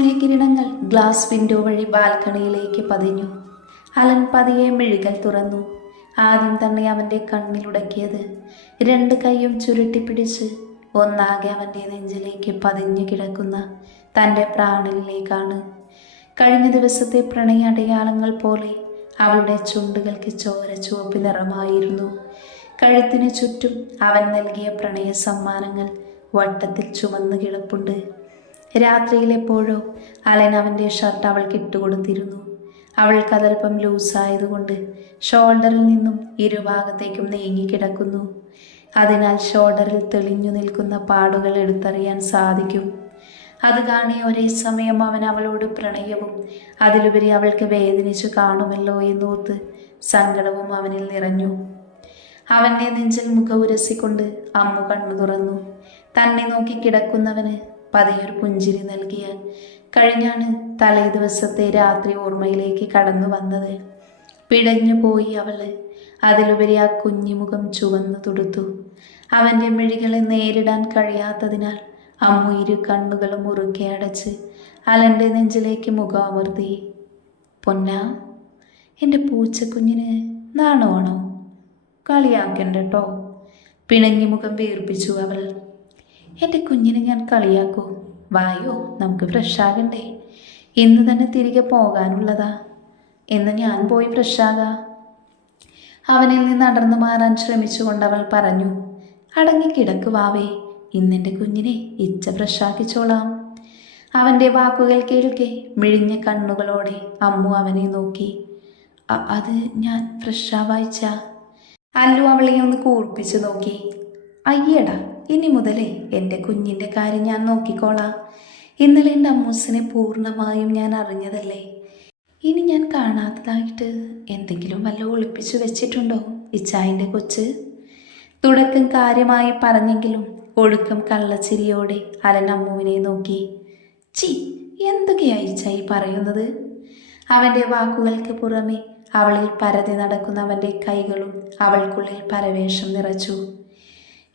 സൂര്യകിരണങ്ങൾ glass window വഴി ബാൽക്കണിയിലേക്ക് പതിഞ്ഞു. Allen പതിയെ മിഴികൾ തുറന്നു. ആദ്യം തന്നെ അവൻ്റെ കണ്ണിലുടക്കിയത് രണ്ട് കൈയും ചുരുട്ടിപ്പിടിച്ച് ഒന്നാകെ അവൻ്റെ നെഞ്ചിലേക്ക് പതിഞ്ഞു കിടക്കുന്ന തൻ്റെ പ്രാണനിലേക്കാണ്. കഴിഞ്ഞ ദിവസത്തെ പ്രണയ അടയാളങ്ങൾ പോലെ അവളുടെ ചുണ്ടുകൾക്ക് ചോര ചുവപ്പ് നിറമായിരുന്നു. കഴുത്തിന് ചുറ്റും അവൻ നൽകിയ പ്രണയ സമ്മാനങ്ങൾ വട്ടത്തിൽ ചുമന്നു കിടപ്പുണ്ട്. രാത്രിയിലെപ്പോഴോ അലൻ അവൻ്റെ ഷർട്ട് അവൾക്ക് ഇട്ടുകൊടുത്തിരുന്നു. അവൾക്കതല്പം ലൂസായതുകൊണ്ട് ഷോൾഡറിൽ നിന്നും ഇരുഭാഗത്തേക്കും നീങ്ങിക്കിടക്കുന്നു. അതിനാൽ ഷോൾഡറിൽ തെളിഞ്ഞു നിൽക്കുന്ന പാടുകൾ എടുത്തറിയാൻ സാധിക്കും. അത് കാണി ഒരേ സമയം അവൻ അവളോട് പ്രണയവും അതിലുപരി അവൾക്ക് വേദനിച്ചു കാണുമല്ലോ എന്നോർത്ത് സങ്കടവും അവനിൽ നിറഞ്ഞു. അവൻ്റെ നെഞ്ചിൽ മുഖവുരസിക്കൊണ്ട് അമ്മു കണ്ണു തുറന്നു. തന്നെ നോക്കി കിടക്കുന്നവന് പതിയൊരു പുഞ്ചിരി നൽകിയ കഴിഞ്ഞാണ് തലേ ദിവസത്തെ രാത്രി ഓർമ്മയിലേക്ക് കടന്നു വന്നത്. പിടഞ്ഞു പോയി അവള്. അതിലുപരി ആ കുഞ്ഞിമുഖം ചുവന്നു തുടുത്തു. അവൻ്റെ മിഴികളെ നേരിടാൻ കഴിയാത്തതിനാൽ അമ്മു ഇരു കണ്ണുകളും മുറുകെ അടച്ച് അലൻ്റെ നെഞ്ചിലേക്ക് മുഖം അമർത്തി. പൊന്ന, എൻ്റെ പൂച്ചക്കുഞ്ഞിന് നാണമാണോ? കളിയാക്കണ്ടോ? പിണങ്ങി മുഖം വീർപ്പിച്ചു അവൾ. എൻ്റെ കുഞ്ഞിനെ ഞാൻ കളിയാക്കൂ? വായോ, നമുക്ക് ഫ്രഷാകണ്ടേ? ഇന്ന് തന്നെ തിരികെ പോകാനുള്ളതാ. എന്ന് ഞാൻ പോയി ഫ്രഷാകാം. അവനിൽ നിന്ന് അടർന്നു മാറാൻ ശ്രമിച്ചുകൊണ്ട് അവൾ പറഞ്ഞു. അടങ്ങിക്കിടക്ക് വാവേ, ഇന്നെൻ്റെ കുഞ്ഞിനെ ഇച്ച ഫ്രഷാക്കിച്ചോളാം. അവൻ്റെ വാക്കുകൾ കേൾക്കെ മിഴിഞ്ഞ കണ്ണുകളോടെ അമ്മു അവനെ നോക്കി. അത് ഞാൻ ഫ്രഷാവായിച്ച. അല്ലു അവളെ ഒന്ന് കൂർപ്പിച്ചു നോക്കി. അയ്യടാ, ഇനി മുതലേ എൻ്റെ കുഞ്ഞിൻ്റെ കാര്യം ഞാൻ നോക്കിക്കോളാം. ഇന്നലെ എൻ്റെ അമ്മൂസിനെ പൂർണ്ണമായും ഞാൻ അറിഞ്ഞതല്ലേ. ഇനി ഞാൻ കാണാത്തതായിട്ട് എന്തെങ്കിലും വല്ല ഒളിപ്പിച്ചു വെച്ചിട്ടുണ്ടോ ഇച്ചായൻ്റെ കൊച്ച്? തുടക്കം കാര്യമായി പറഞ്ഞെങ്കിലും ഒഴുക്കം കള്ളച്ചിരിയോടെ അലൻ അമ്മുവിനെ നോക്കി. ചി, എന്തൊക്കെയായി ഇച്ചായി പറയുന്നത്? അവൻ്റെ വാക്കുകൾക്ക് പുറമെ അവളിൽ പരതി നടക്കുന്ന അവൻ്റെ കൈകളും അവൾക്കുള്ളിൽ പരവേഷം നിറച്ചു.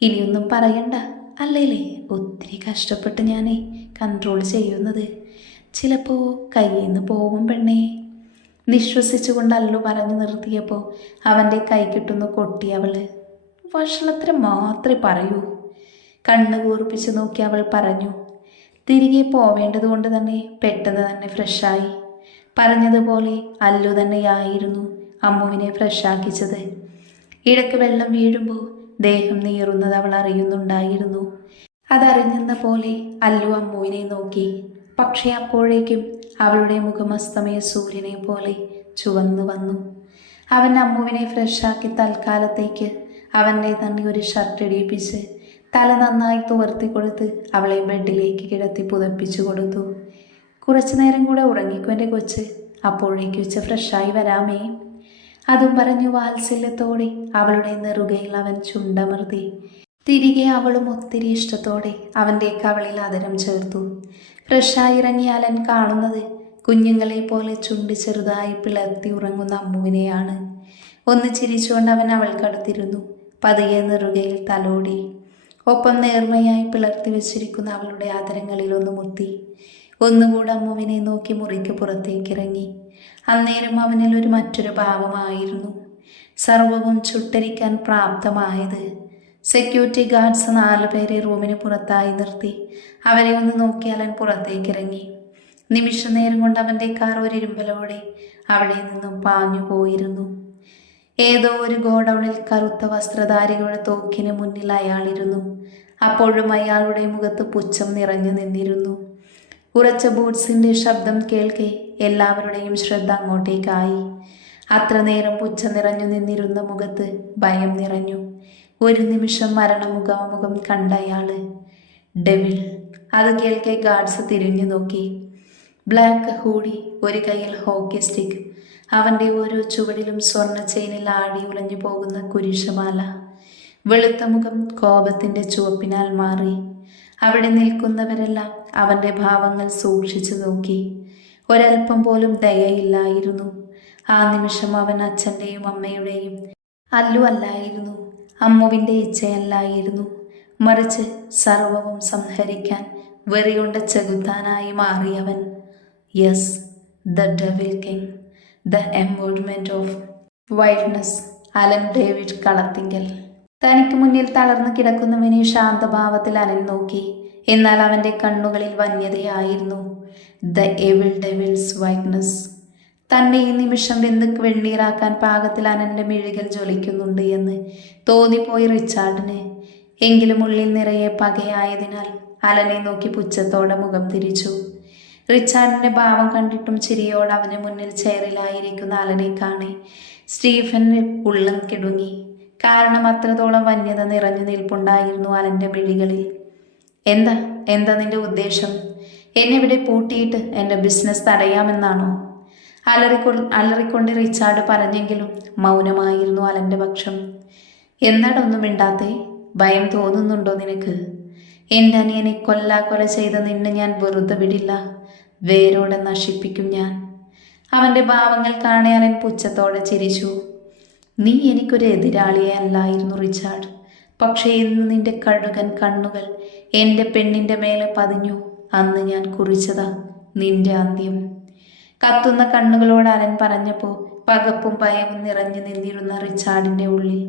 ഇനിയൊന്നും പറയണ്ട അല്ലേലേ, ഒത്തിരി കഷ്ടപ്പെട്ട് ഞാനേ കൺട്രോൾ ചെയ്യുന്നത്. ചിലപ്പോൾ കയ്യിൽ നിന്ന് പോവും പെണ്ണേ. നിശ്വസിച്ചുകൊണ്ട് അല്ലു പറഞ്ഞു നിർത്തിയപ്പോൾ അവൻ്റെ കൈ കിട്ടുന്നു കൊട്ടി അവള്. വഷളത്തരം മാത്രമേ പറയൂ. കണ്ണ് കൂർപ്പിച്ച് നോക്കി അവൾ പറഞ്ഞു. തിരികെ പോവേണ്ടത് കൊണ്ട് തന്നെ പെട്ടെന്ന് തന്നെ ഫ്രഷായി. പറഞ്ഞതുപോലെ അല്ലു തന്നെയായിരുന്നു അമ്മുവിനെ ഫ്രഷാക്കിച്ചത്. ഇടയ്ക്ക് വെള്ളം വീഴുമ്പോൾ ദേഹം നീറുന്നത് അവൾ അറിയുന്നുണ്ടായിരുന്നു. അതറിഞ്ഞെന്ന പോലെ അല്ലു അമ്മുവിനെ നോക്കി. പക്ഷെ അപ്പോഴേക്കും അവളുടെ മുഖമസ്തമയ സൂര്യനെ പോലെ ചുവന്നു വന്നു. അവൻ അമ്മുവിനെ ഫ്രഷാക്കി തൽക്കാലത്തേക്ക് അവൻ്റെ തന്നെ ഒരു ഷർട്ട് ഇടിയിപ്പിച്ച് തല നന്നായി തുവർത്തി കൊടുത്ത് അവളെ ബെഡിലേക്ക് കിടത്തി പുതപ്പിച്ചു കൊടുത്തു. കുറച്ചു നേരം കൂടെ ഉറങ്ങിക്കും എൻ്റെ കൊച്ച്, അപ്പോഴേക്ക് വെച്ച് ഫ്രഷായി വരാമേ. അതും പറഞ്ഞു വാത്സല്യത്തോടെ അവളുടെ നെറുകയിൽ അവൻ ചുണ്ടമർത്തി. തിരികെ അവളും ഒത്തിരി ഇഷ്ടത്തോടെ അവൻ്റെ കവളിൽ അതരം ചേർത്തു. ഫ്രഷായി ഇറങ്ങിയ അലൻ കാണുന്നത് കുഞ്ഞുങ്ങളെ പോലെ ചുണ്ടി ചെറുതായി പിളർത്തി ഉറങ്ങുന്ന അമ്മുവിനെയാണ്. ഒന്ന് ചിരിച്ചുകൊണ്ട് അവൻ അവൾക്കടുത്തിരുന്നു. പതിയെ നെറുകയിൽ തലോടി. ഒപ്പം നേർമയായി പിളർത്തി വെച്ചിരിക്കുന്ന അവളുടെ ആദരങ്ങളിൽ ഒന്ന് മുത്തി. ഒന്നുകൂടെ അമ്മുവിനെ നോക്കി മുറിക്ക് പുറത്തേക്കിറങ്ങി. അന്നേരം അവനിൽ ഒരു മറ്റൊരു ഭാവമായിരുന്നു. സർവവും ചുട്ടരിക്കാൻ പ്രാപ്തമായത്. സെക്യൂരിറ്റി ഗാർഡ്സ് 4 പേരെ റൂമിന് പുറത്തായി നിർത്തി. അവരെ ഒന്ന് നോക്കി അലൻ പുറത്തേക്കിറങ്ങി. നിമിഷ നേരം കൊണ്ട് അവൻ്റെ കാർ ഒരിരുമ്പലോടെ അവിടെ നിന്നും പാഞ്ഞു പോയിരുന്നു. ഏതോ ഒരു ഗോഡൌണിൽ കറുത്ത വസ്ത്രധാരികളുടെ തോക്കിന് മുന്നിൽ അയാളിരുന്നു. അപ്പോഴും അയാളുടെ മുഖത്ത് പുച്ഛം നിറഞ്ഞു നിന്നിരുന്നു. ഉറച്ച ബൂട്ട്സിൻ്റെ ശബ്ദം കേൾക്കെ എല്ലാവരുടെയും ശ്രദ്ധ അങ്ങോട്ടേക്കായി. അത്ര നേരം പുച്ഛം നിറഞ്ഞു നിന്നിരുന്ന മുഖത്ത് ഭയം നിറഞ്ഞു. ഒരു നിമിഷം മരണമുഖാമുഖം കണ്ട അയാള്. ഡെവിൾ. അത് കേൾക്കെ ഗാർഡ്സ് തിരിഞ്ഞു നോക്കി. ബ്ലാക്ക് ഹൂഡി, ഒരു കയ്യിൽ ഹോക്കി സ്റ്റിക്ക്. അവൻ്റെ ഓരോ ചുവടിലും സ്വർണ്ണ ചെയിനിൽ ആടി ഉലഞ്ഞു പോകുന്ന കുരിശമാല. വെളുത്ത മുഖം കോപത്തിൻ്റെ ചുവപ്പിനാൽ മാറി. അവിടെ നിൽക്കുന്നവരെല്ലാം അവൻ്റെ ഭാവങ്ങൾ സൂക്ഷിച്ചു നോക്കി. ഒരൽപ്പം പോലും ദയയില്ലായിരുന്നു. ആ നിമിഷം അവൻ അച്ഛൻ്റെയും അമ്മയുടെയും അല്ലു അല്ലായിരുന്നു. അമ്മുവിൻ്റെ ഇച്ഛയല്ലായിരുന്നു. മറിച്ച് സർവവും സംഹരിക്കാൻ വെറികൊണ്ട ചെകുത്താനായി മാറിയവൻ. Yes, the devil king, the embodiment of wildness, Alan David Kalathingal. തനിക്ക് മുന്നിൽ തളർന്നു കിടക്കുന്നവനെ ശാന്തഭാവത്തിൽ അലൻ നോക്കി. എന്നാൽ അവൻ്റെ കണ്ണുകളിൽ വന്യതയായിരുന്നു. The evil devil's whiteness. തന്നെ ഈ നിമിഷം വെണ്ണീറാക്കാൻ പാകത്തിൽ അലൻ്റെ മിഴികൾ ജ്വലിക്കുന്നുണ്ട് എന്ന് തോന്നിപ്പോയി റിച്ചാർഡിന്. എങ്കിലും ഉള്ളിൽ നിറയെ പകയായതിനാൽ അലനെ നോക്കി പുച്ഛത്തോടെ മുഖം തിരിച്ചു. റിച്ചാർഡിന്റെ ഭാവം കണ്ടിട്ടും ചിരിയോടെ അവന് മുന്നിൽ ചെയറിലായിരിക്കുന്ന അലനെ കാണി സ്റ്റീഫന് ഉള്ളം കിടുങ്ങി. കാരണം അത്രത്തോളം വന്യത നിറഞ്ഞു നിൽപ്പുണ്ടായിരുന്നു അലൻ്റെ മിഴികളിൽ. എന്താ എന്താ നിന്റെ ഉദ്ദേശം? എന്നെ ഇവിടെ പൂട്ടിയിട്ട് എൻ്റെ ബിസിനസ് തടയാമെന്നാണോ? അലറിക്കൊണ്ട് റിച്ചാർഡ് പറഞ്ഞെങ്കിലും മൗനമായിരുന്നു അലൻ്റെ പക്ഷം. എന്താടൊന്നും മിണ്ടാത്തേ? ഭയം തോന്നുന്നുണ്ടോ നിനക്ക്? എൻ്റെ അനിയനെ കൊല്ലാക്കൊല ചെയ്ത നിന്നെ ഞാൻ വെറുതെ വിടില്ല, വേരോടെ നശിപ്പിക്കും ഞാൻ. അവൻ്റെ ഭാവങ്ങൾ കാണെ അലൻ പുച്ഛത്തോടെ ചിരിച്ചു. നീ എനിക്കൊരു എതിരാളിയെ അല്ലായിരുന്നു റിച്ചാർഡ്, പക്ഷേ ഇന്ന് നിന്റെ കഴുകൻ കണ്ണുകൾ എൻ്റെ പെണ്ണിൻ്റെ മേലെ പതിഞ്ഞു. അന്ന് ഞാൻ കുറിച്ചതാ നിന്റെ അന്ത്യം. കത്തുന്ന കണ്ണുകളോട് അലൻ പറഞ്ഞപ്പോൾ പകപ്പും ഭയവും നിറഞ്ഞു നിന്നിരുന്ന റിച്ചാർഡിൻ്റെ ഉള്ളിൽ.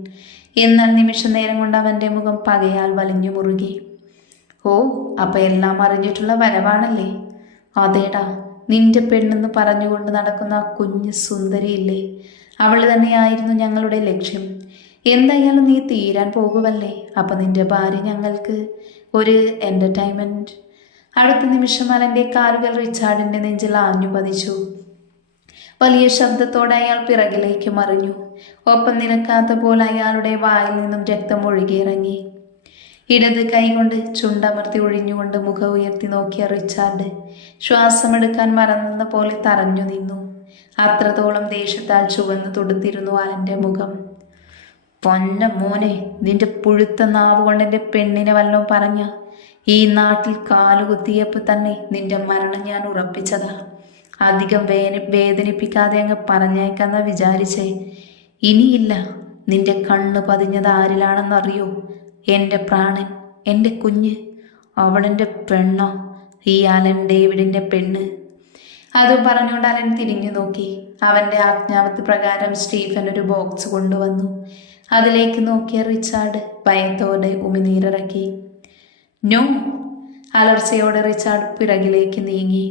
എന്നാൽ നിമിഷ നേരം കൊണ്ട് അവൻ്റെ മുഖം പകയാൽ വലിഞ്ഞു മുറുകി. ഓ, അപ്പം എല്ലാം അറിഞ്ഞിട്ടുള്ള വരവാണല്ലേ? അതേടാ, നിന്റെ പെണ്ണെന്ന് പറഞ്ഞുകൊണ്ട് നടക്കുന്ന ആ കുഞ്ഞു സുന്ദരിയില്ലേ, അവൾ തന്നെയായിരുന്നു ഞങ്ങളുടെ ലക്ഷ്യം. എന്തായാലും നീ തീരാൻ പോകുവല്ലേ, അപ്പം നിന്റെ ഭാര്യ ഞങ്ങൾക്ക് ഒരു എൻ്റർടൈൻമെൻറ്റ്. അടുത്ത നിമിഷം അലൻ്റെ കാലുകൾ റിച്ചാർഡിൻ്റെ നെഞ്ചിൽ ആഞ്ഞു പതിച്ചു. വലിയ ശബ്ദത്തോടെ അയാൾ പിറകിലേക്ക് മറിഞ്ഞു. ഒപ്പം നിലക്കാത്ത പോലെ അയാളുടെ വായിൽ നിന്നും രക്തം ഒഴുകിയിറങ്ങി. ഇടത് കൈകൊണ്ട് ചുണ്ടമർത്തി ഒഴിഞ്ഞുകൊണ്ട് മുഖം ഉയർത്തി നോക്കിയ റിച്ചാർഡ് ശ്വാസമെടുക്കാൻ മറന്ന പോലെ തറഞ്ഞു നിന്നു. അത്രത്തോളം ദേഷ്യത്താൽ ചുവന്നു തൊടുത്തിരുന്നു അലൻ്റെ മുഖം. പൊന്ന മോനെ, നിന്റെ പുഴുത്ത നാവ് കൊണ്ട് എൻ്റെ പെണ്ണിനെ വല്ലതും പറഞ്ഞ ഈ നാട്ടിൽ കാലുകുത്തിയപ്പോൾ തന്നെ നിന്റെ മരണം ഞാൻ ഉറപ്പിച്ചതാ. അധികം വേദനിപ്പിക്കാതെ അങ്ങ് പറഞ്ഞേക്കാന്ന വിചാരിച്ചേ. ഇനിയില്ല. നിന്റെ കണ്ണ് പതിഞ്ഞത് ആരിലാണെന്നറിയോ? എൻ്റെ പ്രാണൻ, എൻ്റെ കുഞ്ഞ്. അവളെൻ്റെ പെണ്ണോ, ഈ അലൻ ഡേവിഡിൻ്റെ പെണ്ണ്. അതും പറഞ്ഞുകൊണ്ട് അലൻ തിരിഞ്ഞു നോക്കി. അവൻ്റെ ആജ്ഞാപത്ത് പ്രകാരം സ്റ്റീഫൻ ഒരു ബോക്സ് കൊണ്ടുവന്നു. അതിലേക്ക് നോക്കിയ റിച്ചാർഡ് ഭയത്തോടെ ഉമിനീരിറക്കി. നോ! അലർച്ചയോടെ റിച്ചാർഡ് പിറകിലേക്ക് നീങ്ങി.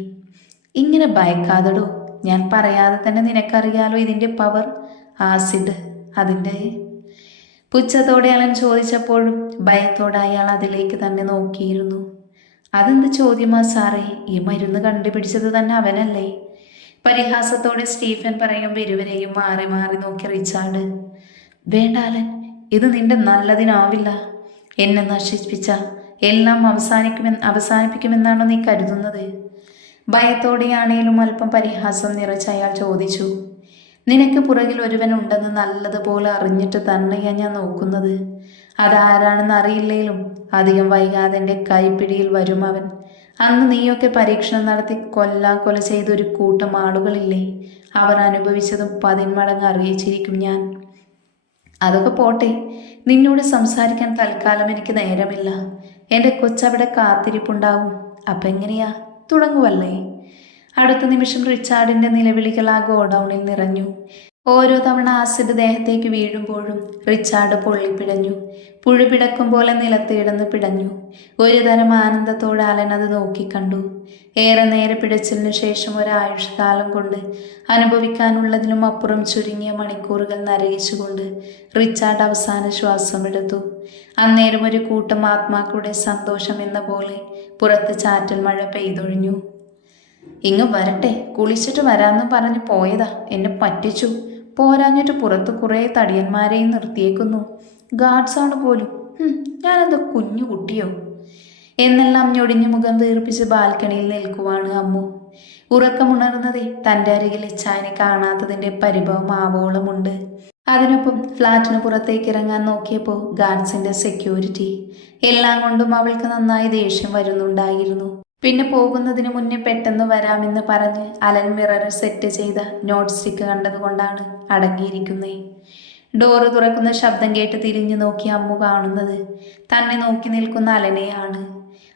ഇങ്ങനെ ഭയക്കാതെടോ, ഞാൻ പറയാതെ തന്നെ നിനക്കറിയാലോ ഇതിൻ്റെ പവർ. ആസിഡ്, അതിൻ്റെ. പുച്ഛത്തോടെ അലൻ ചോദിച്ചപ്പോഴും ഭയത്തോടെ അയാൾ അതിലേക്ക് തന്നെ നോക്കിയിരുന്നു. അതെന്ത് ചോദ്യമാ സാറേ? ഈ മരുന്ന് കണ്ടുപിടിച്ചത് തന്നെ അവനല്ലേ? പരിഹാസത്തോടെ സ്റ്റീഫൻ പറയുമ്പോൾ ഇരുവരെയും മാറി മാറി നോക്കി റിച്ചാർഡ്. വേണ്ട അലൻ, ഇത് നിന്റെ നല്ലതിനാവില്ല. എന്നെ നശിപ്പിച്ച എല്ലാം അവസാനിപ്പിക്കുമെന്നാണോ നീ കരുതുന്നത്? ഭയത്തോടെയാണേലും അല്പം പരിഹാസം നിറച്ച് അയാൾ ചോദിച്ചു. നിനക്ക് പുറകിൽ ഒരുവൻ ഉണ്ടെന്ന് നല്ലതുപോലെ അറിഞ്ഞിട്ട് തന്നെയാണ് ഞാൻ നോക്കുന്നത്. അതാരാണെന്ന് അറിയില്ലേലും അധികം വൈകാതെ എൻ്റെ കൈപ്പിടിയിൽ വരും അവൻ. അന്ന് നീയൊക്കെ പരീക്ഷണം നടത്തി കൊല ചെയ്തൊരു കൂട്ടം ആളുകളില്ലേ, അവർ അനുഭവിച്ചതും 10 മടങ്ങ് അറിയിച്ചിരിക്കും ഞാൻ. അതൊക്കെ പോട്ടെ, നിന്നോട് സംസാരിക്കാൻ തൽക്കാലം എനിക്ക് നേരമില്ല. എൻ്റെ കൊച്ചവിടെ കാത്തിരിപ്പുണ്ടാവും. അപ്പം എങ്ങനെയാ, തുടങ്ങുവല്ലേ? അടുത്ത നിമിഷം റിച്ചാർഡിൻ്റെ നിലവിളികൾ ആ ഗോഡൗണിൽ നിറഞ്ഞു. ഓരോ തവണ ആസിഡ് ദേഹത്തേക്ക് വീഴുമ്പോഴും റിച്ചാർഡ് പൊള്ളിപ്പിടഞ്ഞു. പുഴുപിടക്കും പോലെ നിലത്തിടന്ന് പിടഞ്ഞു. ഒരു തരം ആനന്ദത്തോടെ അലൻ അത് നോക്കിക്കണ്ടു. ഏറെ നേരെ പിടച്ചിലിനു ശേഷം ഒരായുഷ്കാലം കൊണ്ട് അനുഭവിക്കാനുള്ളതിനും അപ്പുറം ചുരുങ്ങിയ മണിക്കൂറുകൾ നരകിച്ചുകൊണ്ട് റിച്ചാർഡ് അവസാന ശ്വാസമെടുത്തു. അന്നേരം ഒരു കൂട്ടം ആത്മാക്കളുടെ സന്തോഷം എന്ന പോലെ പുറത്ത് ചാറ്റൽ മഴ പെയ്തൊഴിഞ്ഞു. ഇങ്ങ് വരട്ടെ, കുളിച്ചിട്ട് വരാമെന്ന് പറഞ്ഞ് പോയതാ, എന്നെ പറ്റിച്ചു. പോരാഞ്ഞിട്ട് പുറത്ത് കുറേ തടിയന്മാരെയും നിർത്തിയേക്കുന്നു. ഗാർഡ്സാണ് പോലും. ഞാനെന്താ കുഞ്ഞു കുട്ടിയോ? എന്നെല്ലാം ഞൊടിഞ്ഞു മുഖം വീർപ്പിച്ച് ബാൽക്കണിയിൽ നിൽക്കുവാണ് അമ്മു. ഉറക്കമുണർന്നതേ തൻ്റെ അരികിൽ ഇച്ഛായനെ കാണാത്തതിൻ്റെ പരിഭവം ആവോളമുണ്ട്. അതിനൊപ്പം ഫ്ലാറ്റിന് പുറത്തേക്ക് ഇറങ്ങാൻ നോക്കിയപ്പോൾ ഗാർഡ്സിൻ്റെ സെക്യൂരിറ്റി. എല്ലാം കൊണ്ടും അവൾക്ക് നന്നായി ദേഷ്യം വരുന്നുണ്ടായിരുന്നു. പിന്നെ പോകുന്നതിന് മുന്നേ പെട്ടെന്ന് വരാമെന്ന് പറഞ്ഞ് അലൻ മിററിൽ സെറ്റ് ചെയ്ത നോട്ട് സ്റ്റിക്ക് കണ്ടതുകൊണ്ടാണ് അടങ്ങിയിരിക്കുന്നത്. ഡോറ് തുറക്കുന്ന ശബ്ദം കേട്ട് തിരിഞ്ഞു നോക്കി അമ്മു കാണുന്നത് തന്നെ നോക്കി നിൽക്കുന്ന അലനെയാണ്.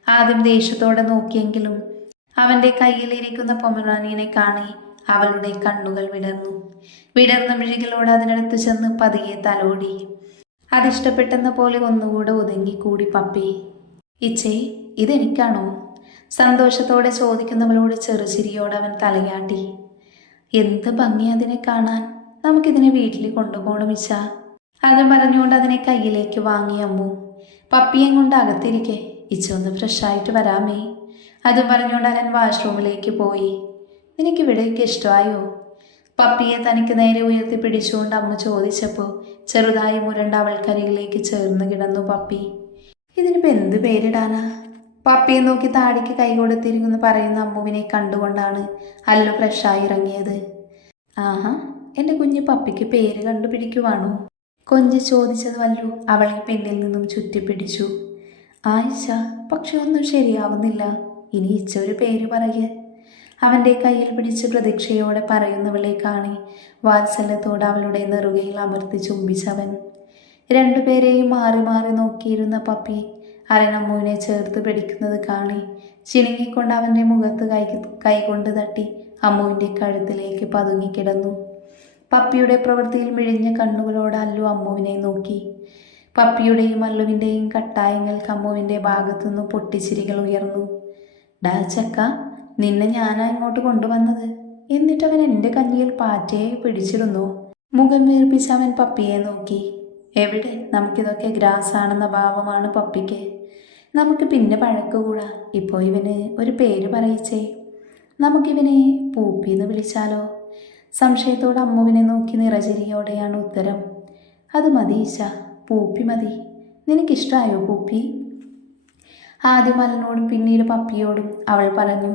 ആദ്യം ദേഷ്യത്തോടെ നോക്കിയെങ്കിലും അവൻ്റെ കയ്യിലിരിക്കുന്ന പൊമറാനിയനെ കാണി അവളുടെ കണ്ണുകൾ വിടർന്നു. വിടർന്ന മിഴികളോട് അതിനടുത്ത് ചെന്ന് പതിയെ തലോടി. അതിഷ്ടപ്പെട്ടെന്ന പോലെ ഒന്നുകൂടെ ഒതുങ്ങിക്കൂടി പപ്പി. ഇച്ചേ, ഇതെനിക്കാണോ? സന്തോഷത്തോടെ ചോദിക്കുന്നവളോട് ചെറുചിരിയോട് അവൻ തലയാട്ടി. എന്ത് ഭംഗി അതിനെ കാണാൻ, നമുക്കിതിനെ വീട്ടിൽ കൊണ്ടുപോകണം ഇച്ച. അത് പറഞ്ഞുകൊണ്ട് അതിനെ കയ്യിലേക്ക് വാങ്ങി അമ്മു. പപ്പിയെ കൊണ്ട് അകത്തിരിക്കെ, ഇച്ച ഒന്ന് ഫ്രഷായിട്ട് വരാമേ. അത് പറഞ്ഞുകൊണ്ട് അലൻ വാഷ്റൂമിലേക്ക് പോയി. നിനക്കിവിടെയൊക്കെ ഇഷ്ടമായോ? പപ്പിയെ തനിക്ക് നേരെ ഉയർത്തി പിടിച്ചുകൊണ്ട് അമ്മ ചോദിച്ചപ്പോൾ ചെറുതായി മുരണ്ട അവൾക്കരികിലേക്ക് ചേർന്ന് കിടന്നു പപ്പി. ഇതിനിപ്പോൾ എന്ത് പേരിടാനാ? പപ്പിയെ നോക്കി താടിക്ക് കൈ കൊടുത്തിരിക്കുന്നു പറയുന്ന അമ്മുവിനെ കണ്ടുകൊണ്ടാണ് അല്ലു ഫ്രഷായി ഇറങ്ങിയത്. ആഹാ, എൻ്റെ കുഞ്ഞ് പപ്പിക്ക് പേര് കണ്ടുപിടിക്കുവാണോ? കൊഞ്ച് ചോദിച്ചത് വല്ലു അവളെ പിന്നിൽ നിന്നും ചുറ്റിപ്പിടിച്ചു. ആയിഷ, പക്ഷെ ഒന്നും ശരിയാവുന്നില്ല. ഇനി ഇച്ച ഒരു പേര് പറയേ. അവൻ്റെ കയ്യിൽ പിടിച്ച് പ്രതീക്ഷയോടെ പറയുന്നവളെ കാണി വാത്സല്യത്തോടെ അവളുടെ നെറുകയിൽ അമർത്തി ചുംബിച്ചവൻ. രണ്ടുപേരെയും മാറി മാറി നോക്കിയിരുന്ന പപ്പി അരനമ്മുവിനെ ചേർത്ത് പിടിക്കുന്നത് കാണി ചിണുങ്ങിക്കൊണ്ട് അവൻ്റെ മുഖത്ത് കൈകൊണ്ട് തട്ടി അമ്മുവിൻ്റെ കഴുത്തിലേക്ക് പതുങ്ങിക്കിടന്നു. പപ്പിയുടെ പ്രവൃത്തിയിൽ മിഴിഞ്ഞ കണ്ണുകളോട് അല്ലു അമ്മുവിനെ നോക്കി. പപ്പിയുടെയും അല്ലുവിൻ്റെയും കട്ടായങ്ങൾക്ക് അമ്മുവിൻ്റെ ഭാഗത്തുനിന്ന് പൊട്ടിച്ചിരികൾ ഉയർന്നു. ഡാ ചക്ക, നിന്നെ ഞാനാ ഇങ്ങോട്ട് കൊണ്ടുവന്നത്. എന്നിട്ടവൻ എൻ്റെ കഞ്ഞിയിൽ പാറ്റയെ പിടിച്ചിരുന്നു. മുഖം വീർപ്പിച്ച് അവൻ പപ്പിയെ നോക്കി. എവിടെ, നമുക്കിതൊക്കെ ഗ്രാസാണെന്ന ഭാവമാണ് പപ്പിക്ക്. നമുക്ക് പിന്നെ പഴക്കുകൂടാ. ഇപ്പോൾ ഇവന് ഒരു പേര് പറയിച്ചേ. നമുക്കിവനെ പൂപ്പിന്ന് വിളിച്ചാലോ? സംശയത്തോടെ അമ്മുവിനെ നോക്കി നിറചിരിയോടെയാണ് ഉത്തരം. അത് മതി ഈശ, പൂപ്പി മതി. നിനക്കിഷ്ടമായോ പൂപ്പി? ആദ്യം അലനോടും പിന്നീട് പപ്പിയോടും അവൾ പറഞ്ഞു.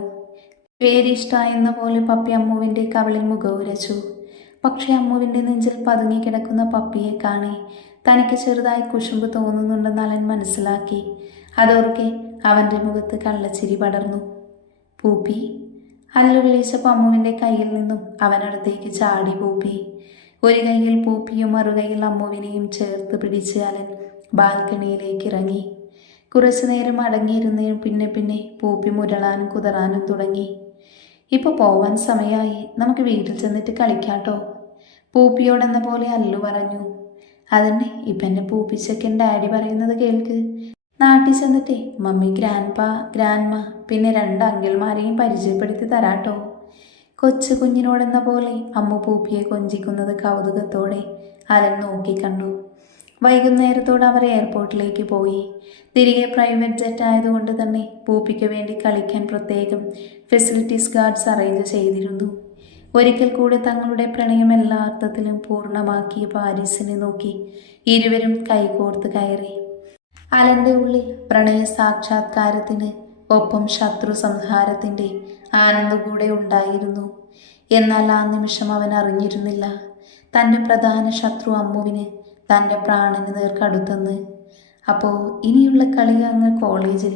പേരിഷ്ടമായെന്ന പോലെ പപ്പി അമ്മുവിൻ്റെ കവിളിൽ മുഖവുരച്ചു. പക്ഷെ അമ്മുവിൻ്റെ നെഞ്ചിൽ പതുങ്ങിക്കിടക്കുന്ന പപ്പിയെ കാണി തനിക്ക് ചെറുതായി കുശുമ്പ് തോന്നുന്നുണ്ടെന്ന് അലൻ മനസ്സിലാക്കി. അതോർക്കെ അവൻ്റെ മുഖത്ത് കള്ളച്ചിരി പടർന്നു. പൂപ്പി, അല്ലു വിളിച്ചപ്പോൾ അമ്മുവിൻ്റെ കയ്യിൽ നിന്നും അവനടുത്തേക്ക് ചാടി പൂപ്പി. ഒരു കൈയിൽ പൂപ്പിയും മറുകൈയിൽ അമ്മുവിനെയും ചേർത്ത് പിടിച്ച് അലൻ ബാൽക്കണിയിലേക്ക് ഇറങ്ങി. കുറച്ചു നേരം അടങ്ങിയിരുന്നതിനും പിന്നെ പിന്നെ പൂപ്പി മുരളാനും കുതറാനും തുടങ്ങി. ഇപ്പോൾ പോവാൻ സമയമായി, നമുക്ക് വീട്ടിൽ ചെന്നിട്ട് കളിക്കാട്ടോ, പൂപ്പിയോടെന്ന പോലെ അല്ലു പറഞ്ഞു. അതന്നെ ഇപ്പം എന്നെ പൂപ്പിച്ചൊക്കെ ഡാഡി പറയുന്നത് കേൾക്ക്. നാട്ടിൽ ചെന്നിട്ടേ മമ്മി, ഗ്രാൻഡ്മ പിന്നെ 2 അങ്കിൾമാരെയും പരിചയപ്പെടുത്തി തരാട്ടോ. കൊച്ചു കുഞ്ഞിനോടെന്ന പോലെ അമ്മു പൂപ്പിയെ കൊഞ്ചിക്കുന്നത് കൗതുകത്തോടെ അലൻ നോക്കിക്കണ്ടു. വൈകുന്നേരത്തോടെ അവർ എയർപോർട്ടിലേക്ക് പോയി. തിരികെ പ്രൈവറ്റ് ജെറ്റ് ആയതുകൊണ്ട് തന്നെ പൂപ്പിക്ക് വേണ്ടി കളിക്കാൻ പ്രത്യേകം ഫെസിലിറ്റീസ് ഗാർഡ്സ് അറേഞ്ച് ചെയ്തിരുന്നു. ഒരിക്കൽ കൂടി തങ്ങളുടെ പ്രണയം എല്ലാ അർത്ഥത്തിലും പൂർണ്ണമാക്കിയ പാരീസിനെ നോക്കി ഇരുവരും കൈകോർത്ത് കയറി. അലൻ്റെ ഉള്ളിൽ പ്രണയ സാക്ഷാത്കാരത്തിന് ഒപ്പം ശത്രു സംഹാരത്തിൻ്റെ ആനന്ദം കൂടെ ഉണ്ടായിരുന്നു. എന്നാൽ ആ നിമിഷം അവൻ അറിഞ്ഞിരുന്നില്ല തൻ്റെ പ്രധാന ശത്രു അമ്മുവിന് തൻ്റെ പ്രാണന് നേർക്കടുത്തെന്ന്. അപ്പോൾ ഇനിയുള്ള കളി അങ്ങ് കോളേജിൽ